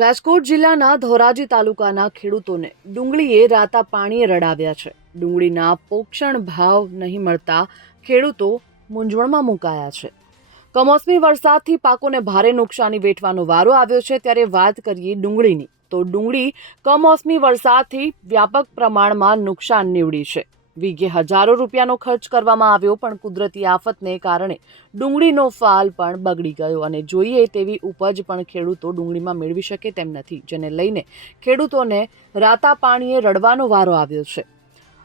રાજકોટ જિલ્લાના ધોરાજી તાલુકાના ખેડૂતોને ડુંગળીએ રાતા પાણીએ રડાવ્યા છે. ડુંગળીના પોષણ ભાવ નહીં મળતા ખેડૂતો મૂંઝવણમાં મુકાયા છે. કમોસમી વરસાદથી પાકોને ભારે નુકસાની વેઠવાનો વારો આવ્યો છે. ત્યારે વાત કરીએ ડુંગળીની, તો ડુંગળી કમોસમી વરસાદથી વ્યાપક પ્રમાણમાં નુકસાન નીવડી છે. વીઘે હજારો રૂપિયાનો ખર્ચ કરવામાં આવ્યો, પણ કુદરતી આફતને કારણે ડુંગળીનો ફાલ પણ બગડી ગયો અને જોઈએ તેવી ઉપજ પણ ખેડૂતો ડુંગળીમાં મેળવી શકે તેમ નથી, જેને લઈને ખેડૂતોને રાતા પાણીએ રડવાનો વારો આવ્યો છે.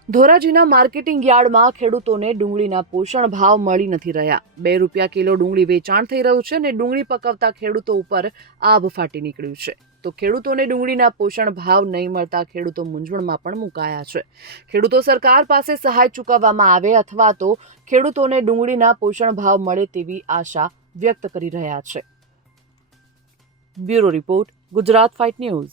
ધોરાજીના માર્કેટિંગ યાર્ડમાં ખેડૂતોને ડુંગળીના પોષણ ભાવ મળી નથી રહ્યા. ₹2 કિલો ડુંગળી વેચાણ થઈ રહ્યું છે અને ડુંગળી પકવતા ખેડૂતો ઉપર આભ ફાટી નીકળ્યું છે. તો ખેડૂતોને ડુંગળીના પોષણ ભાવ નહીં મળતા ખેડૂતો મૂંઝવણમાં પણ મુકાયા છે. ખેડૂતો સરકાર પાસે સહાય ચૂકવવામાં આવે અથવા તો ખેડૂતોને ડુંગળીના પોષણ ભાવ મળે તેવી આશા વ્યક્ત કરી રહ્યા છે. Bureau report, Gujarat fight news.